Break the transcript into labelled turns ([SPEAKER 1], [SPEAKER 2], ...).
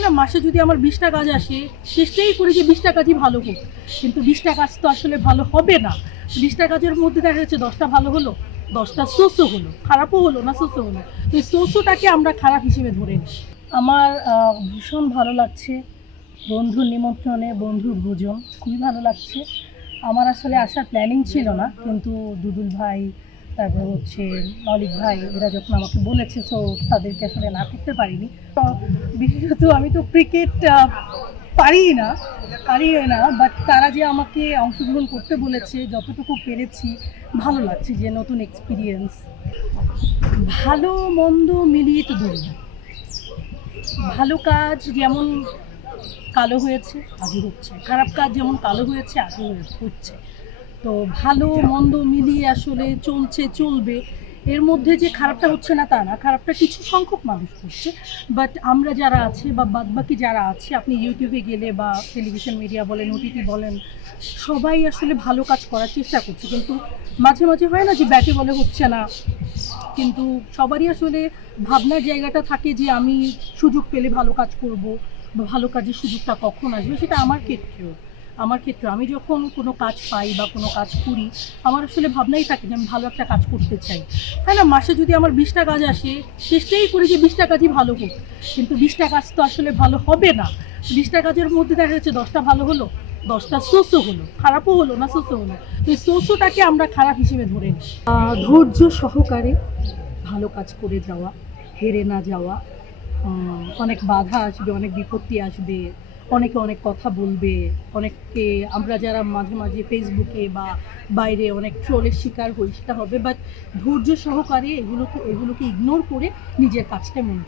[SPEAKER 1] তাই না, মাসে যদি আমার বিশটা কাজ আসে, চেষ্টাই করি যে বিশটা কাজই ভালো হোক। কিন্তু বিশটা কাজ তো আসলে ভালো হবে না। বিশটা কাজের মধ্যে দেখা যাচ্ছে দশটা ভালো হলো, দশটা সোসো হলো। খারাপও হলো না সোসো হলো। তো এই সোসোটাকে আমরা খারাপ হিসেবে ধরে নিই। আমার ভীষণ ভালো লাগছে বন্ধুর নিমন্ত্রণে, বন্ধুর ভোজন। খুবই ভালো লাগছে। আমার আসলে আসার প্ল্যানিং ছিল না, কিন্তু দুদুল ভাই তারপর হচ্ছে মলিক ভাই, এরা যখন আমাকে বলেছে, তো তাদেরকে আসলে না করতে পারিনি। তো বিশেষত আমি তো ক্রিকেট পারি না পারি না বাট তারা যে আমাকে অংশগ্রহণ করতে বলেছে, যতটুকু পেরেছি, ভালো লাগছে যে নতুন এক্সপিরিয়েন্স ভালো, মন্দ মিলিয়ে তো দুনিয়া ভালো কাজ যেমন কালো হয়েছে, আজও হচ্ছে। খারাপ কাজ যেমন কালো হয়েছে, আজও হচ্ছে। তো ভালো, মন্দ মিলিয়ে আসলে চলছে, চলবে। এর মধ্যে যে খারাপটা হচ্ছে না তা না, খারাপটা কিছু সংখ্যক মানুষ করছে। বাট আমরা যারা আছে বা বাদবাকি যারা আছে, আপনি ইউটিউবে গেলে বা টেলিভিশন মিডিয়া বলেন ওটিটি বলেন, সবাই আসলে ভালো কাজ করার চেষ্টা করছে। কিন্তু মাঝে মাঝে হয় না যে ব্যাটে বলে হচ্ছে না। কিন্তু সবারই আসলে ভাবনার জায়গাটা থাকে যে আমি সুযোগ পেলে ভালো কাজ করব, বা ভালো কাজের সুযোগটা কখন আসবে, সেটা আমার ক্ষেত্রেও। আমার ক্ষেত্রে আমি যখন কোনো কাজ পাই বা কোনো কাজ করি, আমার আসলে ভাবনাই থাকে যে আমি ভালো একটা কাজ করতে চাই। তাই না? মাসে যদি আমার বিশটা কাজ আসে, চেষ্টাই করি যে বিশটা কাজই ভালো হোক। কিন্তু বিশটা কাজ তো আসলে ভালো হবে না। বিশটা কাজের মধ্যে দেখা যাচ্ছে দশটা ভালো হলো, দশটা সোসো হলো। খারাপও হলো না সোসো হলো। তো এই সোসোটাকে আমরা খারাপ হিসেবে ধরে ধৈর্য সহকারে ভালো কাজ করে যাওয়া, হেরে না যাওয়া অনেক বাধা আসবে, অনেক বিপত্তি আসবে। অনেকে অনেক কথা বলবে, অনেককে আমরা যারা মাঝে মাঝে ফেসবুকে বা বাইরে অনেক ট্রোলের শিকার হই, সেটা হবে। বাট ধৈর্য সহকারে এগুলোকে এগুলোকে ইগনোর করে নিজের কাজটা মনে